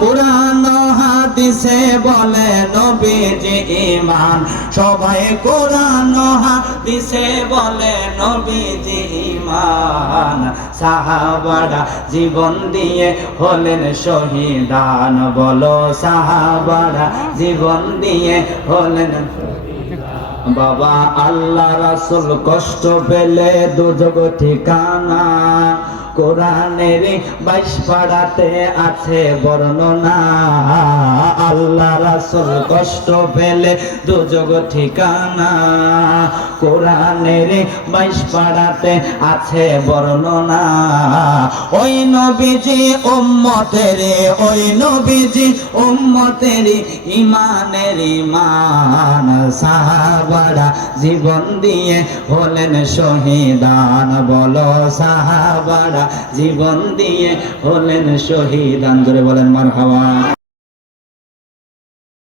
কুরআন হাদিসে বলে নবীজি ঈমান, সবাই কুরআন হাদিসে বলে নবীজি ঈমান। সাহাবারা জীবন দিয়ে হলেন শহীদান, বলো সাহাবারা জীবন দিয়ে হলেন। বাবা আল্লাহ রাসূল কষ্ট পেলে দুজক ঠিকানা, কোরআনের 22 পারাতে আছে বর্ণনা। আল্লাহ রাসূল কষ্ট পেলে দুজক ঠিকানা, কোরআনের 22 পারাতে আছে বর্ণনা। ওই নবীজি উম্মতের, ওই নবীজি উম্মতের ঈমানের ঈমান। সাহাবারা জীবন দিয়ে হলেন শহীদান, বলো সাহাবারা জীবন দিয়ে হলেন শহীদান। জোরে বলেন মারহাবা।